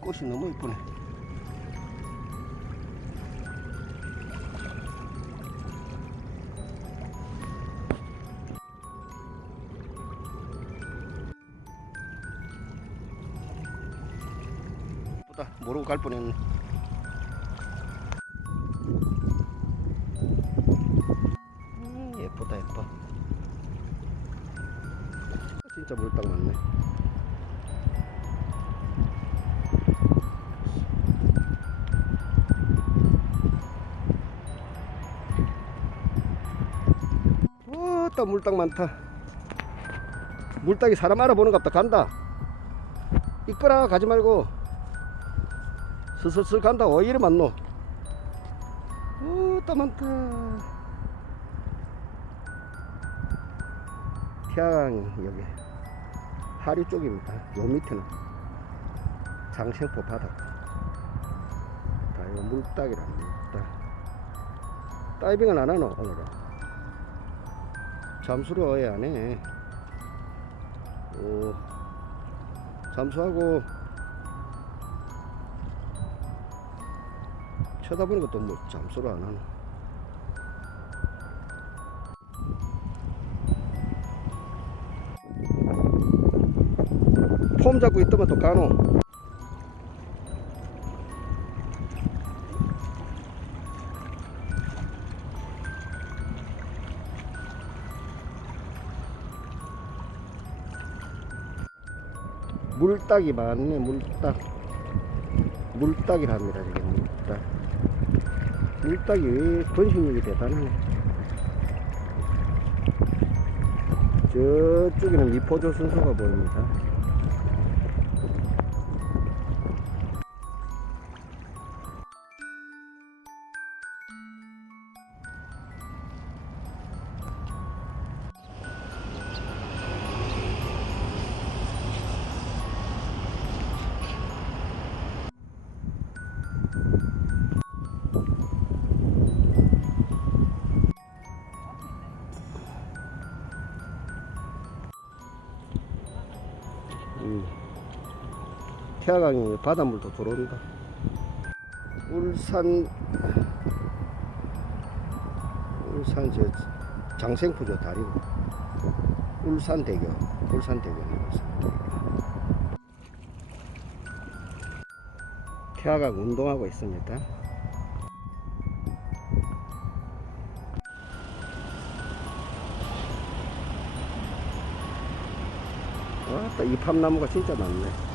꽃이 너무 이쁘네. 모르고 갈 뻔했네. 음, 예쁘다 예뻐. 진짜 물딱 많네. 와따 물딱 많다. 물딱이 사람 알아보는 갑다 간다. 이끌아 가지 말고 슬슬슬 간다. 어 이리 많노. 오따 많다. 태양 여기 하류 쪽입니다. 요 밑에는 장생포 바다. 다 이거 물딱이라 물딱. 다이빙은 안 하노 오늘은. 잠수를 아예 안 해. 오, 잠수하고 쳐다보는 것도 뭐 잠수를 안 하나. 폼 잡고 있더만 또 가노. 물딱이 많네 물딱. 물딱이랍니다 이게 물딱. 물딱이 왜 번식력이 대단하네 저쪽에는 미포조 순서가 보입니다 태화강에 바닷물도 들어온다. 울산 울산 저 장생포죠 다리고 울산대교 울산대교네 울산대교. 태화강 운동하고 있습니다. 와따 이 팜나무가 진짜 많네.